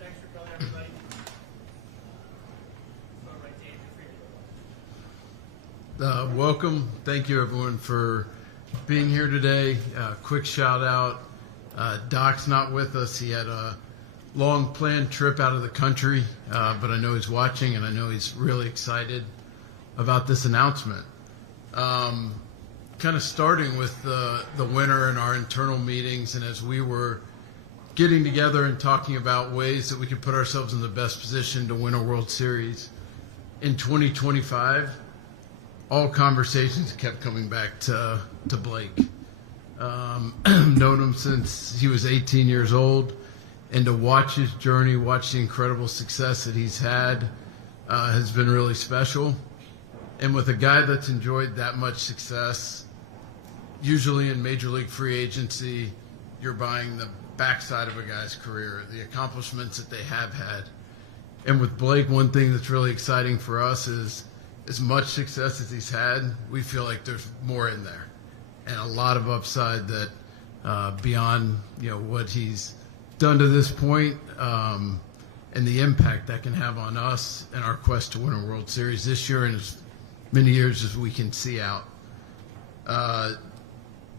Thanks for coming, everybody. Welcome. Thank you, everyone, for being here today. Quick shout out. Doc's not with us. He had a long planned trip out of the country, but I know he's watching, and I know he's really excited about this announcement. Kind of starting with the winter and our internal meetings, and as we were getting together and talking about ways that we could put ourselves in the best position to win a World Series in 2025, all conversations kept coming back to Blake. Known him since he was 18 years old, and to watch his journey, watch the incredible success that he's had, has been really special. And with a guy that's enjoyed that much success, usually in Major League free agency, you're buying the backside of a guy's career, the accomplishments that they have had. And with Blake, one thing that's really exciting for us is as much success as he's had, we feel like there's more in there, and a lot of upside that beyond what he's done to this point, and the impact that can have on us and our quest to win a World Series this year and as many years as we can see out.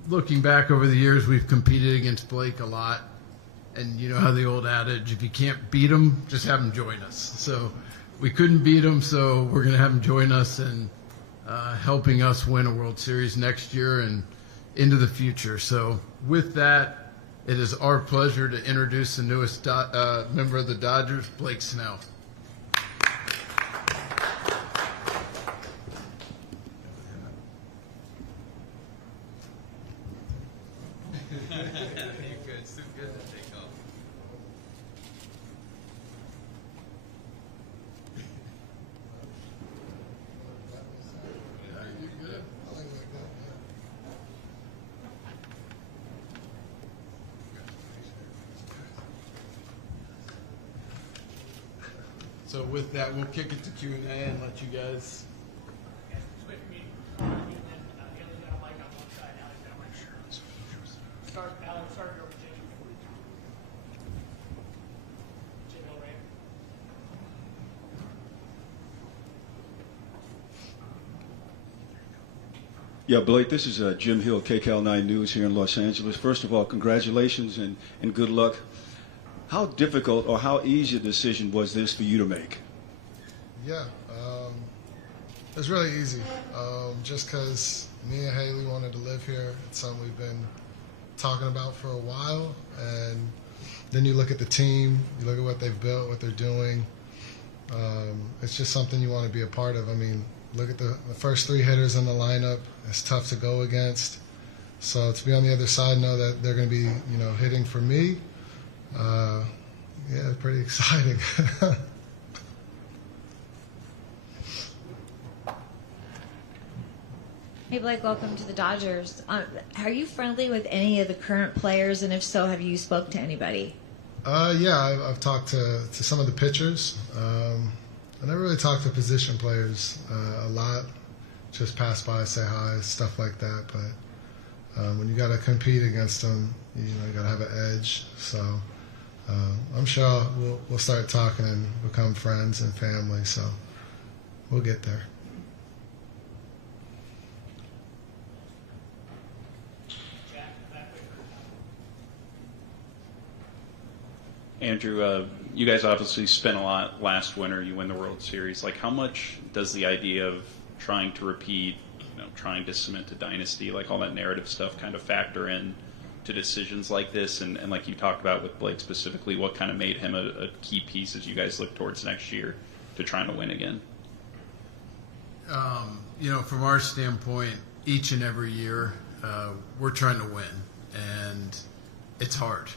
Looking back over the years, we've competed against Blake a lot, and you know how the old adage, if you can't beat him, just have him join us. So we couldn't beat him, so we're going to have him join us and helping us win a World Series next year and into the future. So with that, it is our pleasure to introduce the newest member of the Dodgers, Blake Snell. So with that, we'll kick it to Q&A and let you guys. Yeah, Blake, this is Jim Hill, KCAL 9 News here in Los Angeles. First of all, congratulations and good luck. How difficult or how easy a decision was this for you to make? Yeah, it was really easy. Just because me and Haley wanted to live here. It's something we've been talking about for a while. And then you look at the team, you look at what they've built, what they're doing. It's just something you want to be a part of. I mean, look at the first three hitters in the lineup. It's tough to go against. So to be on the other side, know that they're going to be, hitting for me. Yeah, pretty exciting. Hey, Blake, welcome to the Dodgers. Are you friendly with any of the current players, and if so, have you spoke to anybody? Yeah, I've talked to some of the pitchers. I never really talked to position players a lot. Just pass by, say hi, stuff like that. But when you got to compete against them, you got to have an edge. So I'm sure we'll start talking and become friends and family. So we'll get there. Andrew, you guys obviously spent a lot last winter. You win the World Series. Like, how much does the idea of trying to repeat, trying to cement a dynasty, like all that narrative stuff, kind of factor in to decisions like this? And like you talked about with Blake specifically, what kind of made him a key piece as you guys look towards next year to trying to win again? From our standpoint, each and every year, we're trying to win, and it's hard.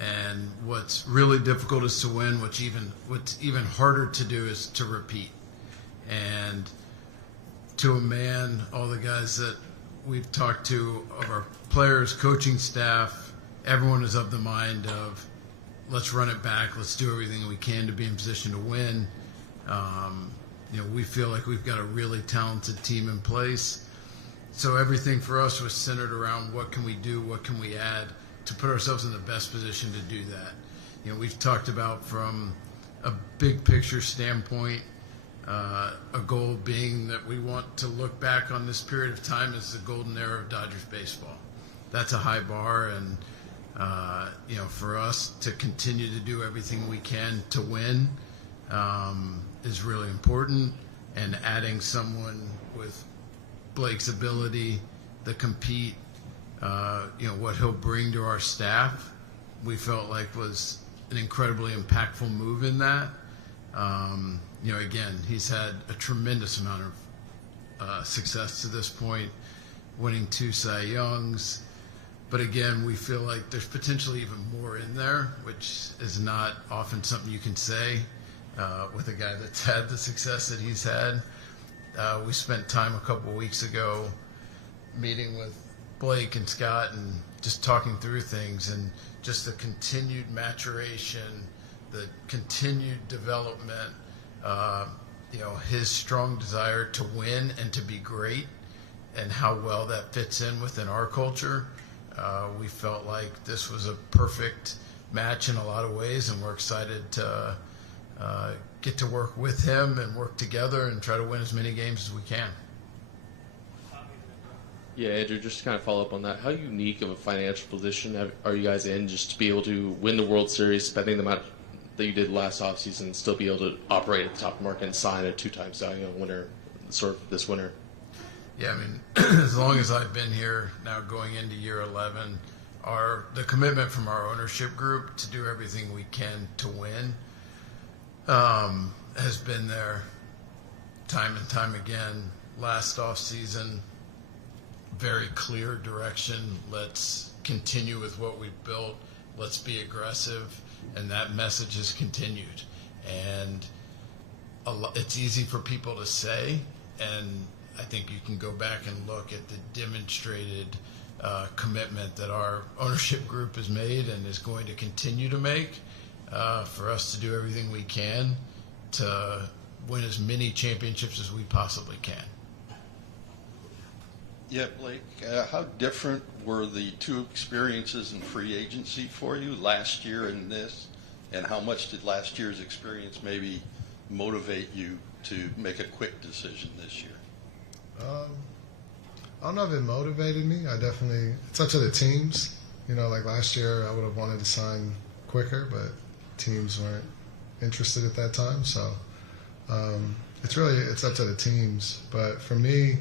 And what's really difficult is to win. What's even harder to do is to repeat. And to a man, all the guys that we've talked to, of our players, coaching staff, everyone is of the mind of, let's run it back. Let's do everything we can to be in position to win. We feel like we've got a really talented team in place. So everything for us was centered around what can we do, what can we add to put ourselves in the best position to do that. we've talked about from a big picture standpoint, a goal being that we want to look back on this period of time as the golden era of Dodgers baseball. That's a high bar, and for us to continue to do everything we can to win is really important. And adding someone with Blake's ability to compete, what he'll bring to our staff, we felt like was an incredibly impactful move in that. Again, he's had a tremendous amount of success to this point, winning 2 Cy Youngs. But again, we feel like there's potentially even more in there, which is not often something you can say with a guy that's had the success that he's had. We spent time a couple of weeks ago meeting with Blake and Scott and just talking through things, and just the continued maturation, the continued development, his strong desire to win and to be great, and how well that fits in within our culture. We felt like this was a perfect match in a lot of ways, and we're excited to get to work with him and work together and try to win as many games as we can. Yeah, Andrew, just to kind of follow up on that, how unique of a financial position are you guys in just to be able to win the World Series, spending the amount that you did last offseason, and still be able to operate at the top market and sign a 2-time Cy Young winner sort of this winter? Yeah, as long as I've been here, now going into year 11, the commitment from our ownership group to do everything we can to win has been there time and time again. Last offseason, very clear direction. Let's continue with what we've built. Let's be aggressive. And that message has continued. And it's easy for people to say, and I think you can go back and look at the demonstrated commitment that our ownership group has made and is going to continue to make for us to do everything we can to win as many championships as we possibly can. Yeah, Blake, how different were the 2 experiences in free agency for you, last year and this? And how much did last year's experience maybe motivate you to make a quick decision this year? I don't know if it motivated me. It's up to the teams. Like last year, I would have wanted to sign quicker, but teams weren't interested at that time. So it's up to the teams. But for me,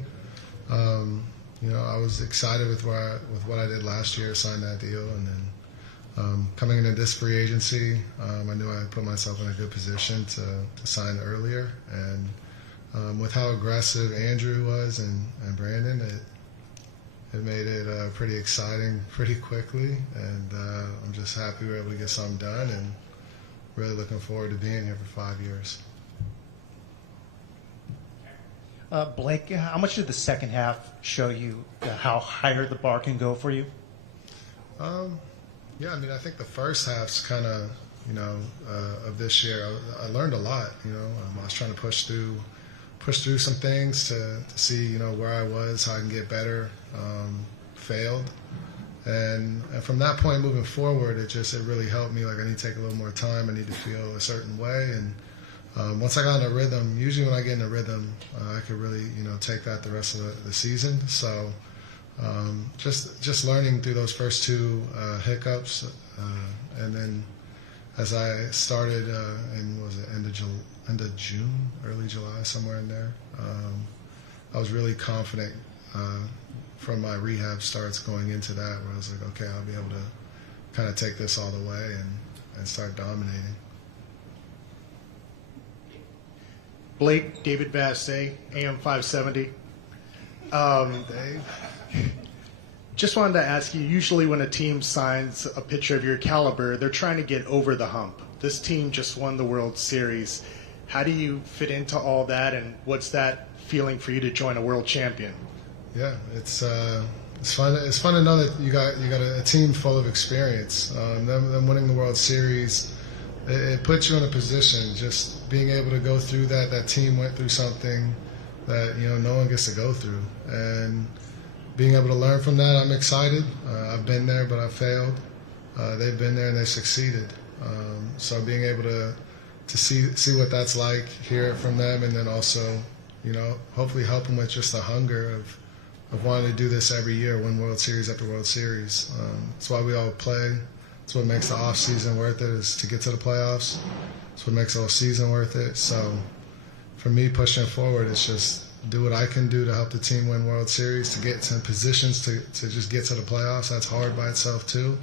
I was excited with what I did last year, signed that deal, and then coming into this free agency, I knew I had put myself in a good position to sign earlier. And with how aggressive Andrew was and Brandon, it made it pretty exciting pretty quickly. And I'm just happy we were able to get something done, and really looking forward to being here for 5 years. Blake, how much did the second half show you how higher the bar can go for you? Yeah, I think the first half's kind of, of this year, I learned a lot. I was trying to push through some things to see, where I was, how I can get better. Failed, and from that point moving forward, it really helped me. Like, I need to take a little more time. I need to feel a certain way, and once I got in a rhythm, usually when I get in a rhythm, I could really, take that the rest of the season. So just learning through those first 2 hiccups, and then as I started was it end of June, early July, somewhere in there, I was really confident from my rehab starts going into that, where I was like, okay, I'll be able to kind of take this all the way and start dominating. Blake, David Vassay, AM 570. Dave? Just wanted to ask you, usually when a team signs a pitcher of your caliber, they're trying to get over the hump. This team just won the World Series. How do you fit into all that, and what's that feeling for you to join a world champion? Yeah, it's fun. It's fun to know that you got a team full of experience. Them winning the World Series, it puts you in a position. Just being able to go through that. That team went through something that no one gets to go through, and being able to learn from that, I'm excited. I've been there, but I failed. They've been there and they succeeded, So being able to see what that's like, hear it from them, and then also, hopefully help them with just the hunger of wanting to do this every year, win World Series after World Series. That's why we all play. It's what makes the off season worth it, is to get to the playoffs. It's what makes the whole season worth it. So for me, pushing forward, it's just do what I can do to help the team win World Series, to get to positions to just get to the playoffs. That's hard by itself too.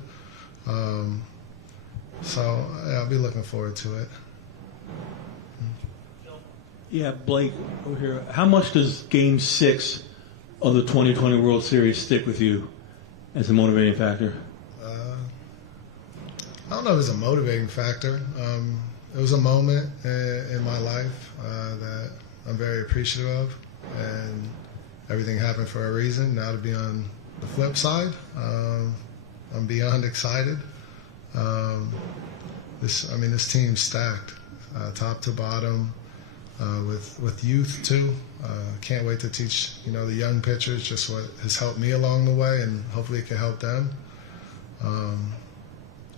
So yeah, I'll be looking forward to it. Yeah, Blake, over here. How much does Game 6 of the 2020 World Series stick with you as a motivating factor? I don't know if it's a motivating factor. It was a moment in my life that I'm very appreciative of, and everything happened for a reason. Now to be on the flip side, I'm beyond excited. This team's stacked, top to bottom, with youth too. Can't wait to teach the young pitchers just what has helped me along the way, and hopefully it can help them.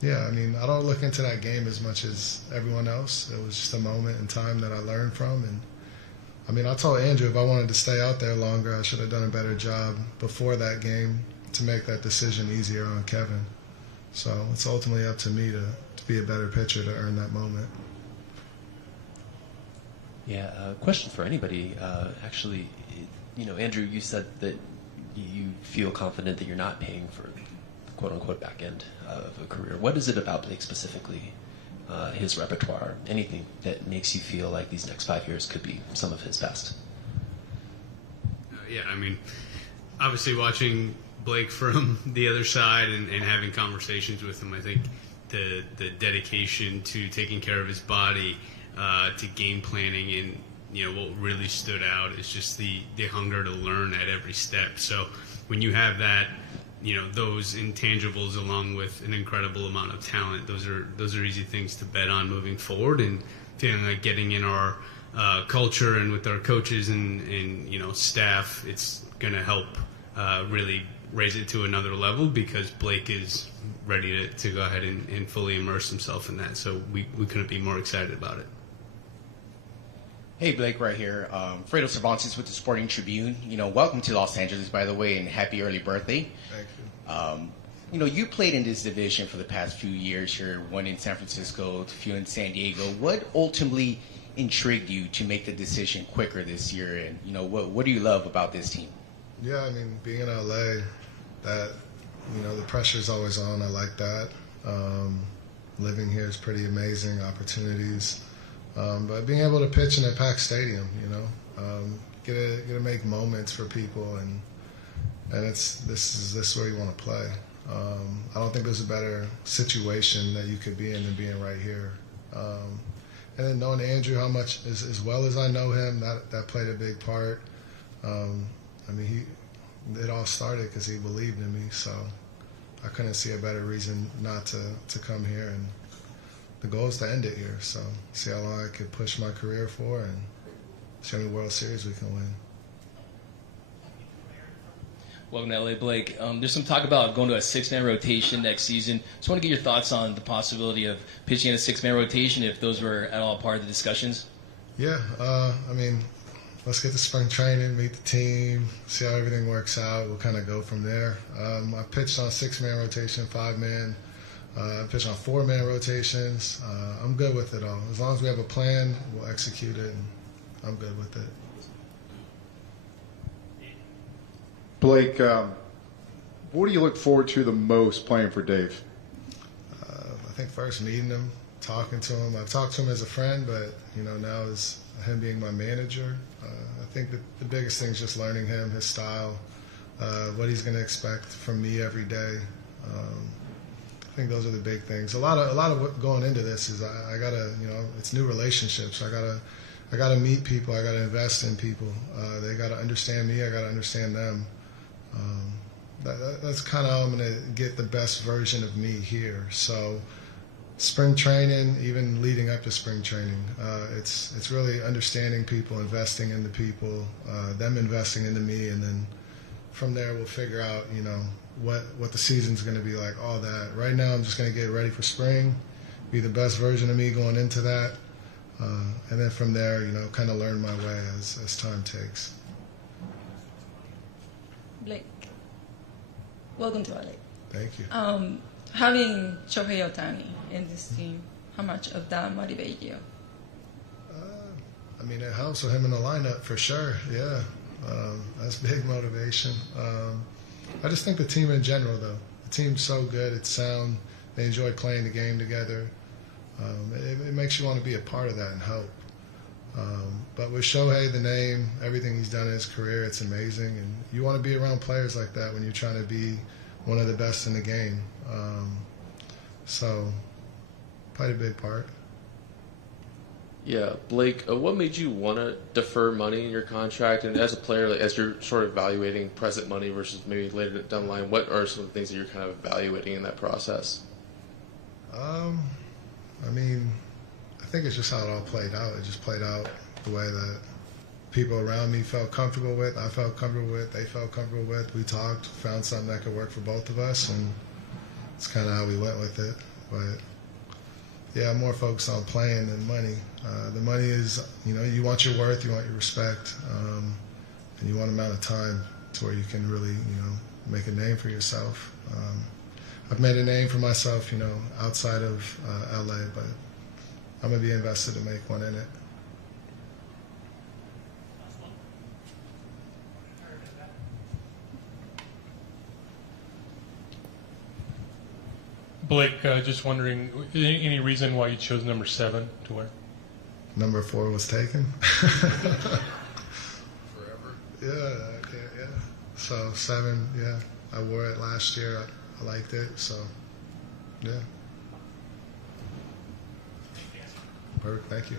I don't look into that game as much as everyone else. It was just a moment in time that I learned from, and I told Andrew if I wanted to stay out there longer, I should have done a better job before that game to make that decision easier on Kevin. So it's ultimately up to me to be a better pitcher to earn that moment. Yeah, question for anybody. Actually, Andrew, you said that you feel confident that you're not paying for the quote-unquote back end of a career. What is it about Blake specifically, his repertoire, anything that makes you feel like these next 5 years could be some of his best? Obviously watching Blake from the other side and having conversations with him, I think the dedication to taking care of his body, to game planning, and what really stood out is just the hunger to learn at every step. So when you have that, those intangibles along with an incredible amount of talent, those are easy things to bet on moving forward, and feeling like getting in our culture and with our coaches and staff, it's going to help really raise it to another level, because Blake is ready to go ahead and fully immerse himself in that. So we couldn't be more excited about it. Hey, Blake, right here. Fredo Cervantes with the Sporting Tribune. Welcome to Los Angeles, by the way, and happy early birthday. Thank you. You played in this division for the past few years here, one in San Francisco, a few in San Diego. What ultimately intrigued you to make the decision quicker this year? And, what do you love about this team? Yeah, being in LA, that, the pressure's always on. I like that. Living here is pretty amazing, opportunities. But being able to pitch in a packed stadium, get to make moments for people, and this is where you want to play. I don't think there's a better situation that you could be in than being right here. And then knowing Andrew how much, as well as I know him, that played a big part. It all started because he believed in me, so I couldn't see a better reason not to come here. And the goal is to end it here, so see how long I could push my career for, and see how many World Series we can win. Welcome to LA, Blake. There's some talk about going to a 6-man rotation next season. Just want to get your thoughts on the possibility of pitching in a 6-man rotation, if those were at all part of the discussions. Yeah, let's get to spring training, meet the team, see how everything works out. We'll kind of go from there. I pitched on 6-man rotation, 5-man. I pitch on 4-man rotations. I'm good with it all. As long as we have a plan, we'll execute it, and I'm good with it. Blake, what do you look forward to the most playing for Dave? I think first meeting him, talking to him. I've talked to him as a friend, but now as him being my manager, I think that the biggest thing is just learning him, his style, what he's going to expect from me every day. I think those are the big things. A lot of what going into this is I gotta, it's new relationships. I gotta meet people. I gotta invest in people. They gotta understand me. I gotta understand them. That's kind of how I'm gonna get the best version of me here. So, spring training, even leading up to spring training, it's really understanding people, investing in the people, them investing into me, and then from there we'll figure out, what the season's going to be like, all that. Right now I'm just going to get ready for spring, be the best version of me going into that. And then from there, kind of learn my way as time takes. Blake, welcome to LA. Thank you. Having Shohei Ohtani in this team, how much of that motivates you? I mean, it helps with him in the lineup for sure. Yeah, that's big motivation. I just think the team in general, though, the team's so good. It's sound. They enjoy playing the game together. It makes you want to be a part of that and help. But with Shohei, the name, everything he's done in his career, it's amazing. And you want to be around players like that when you're trying to be one of the best in the game. So, played a big part. Yeah, Blake, what made you want to defer money in your contract? And as a player, like, as you're sort of evaluating present money versus maybe later down the line, what are some of the things that you're kind of evaluating in that process? I mean, I think it's just how it all played out. It just played out the way that people around me felt comfortable with, I felt comfortable with, they felt comfortable with. We talked, found something that could work for both of us, and it's kind of how we went with it. But yeah, I'm more focused on playing than money. The money is, you want your worth, you want your respect, and you want amount of time to where you can really, make a name for yourself. I've made a name for myself, outside of LA, but I'm going to be invested to make one in it. Blake, just wondering, any reason why you chose number 7 to wear? Number 4 was taken. Forever. Yeah, yeah. So 7, yeah. I wore it last year. I liked it, so yeah. Perfect. Thank you.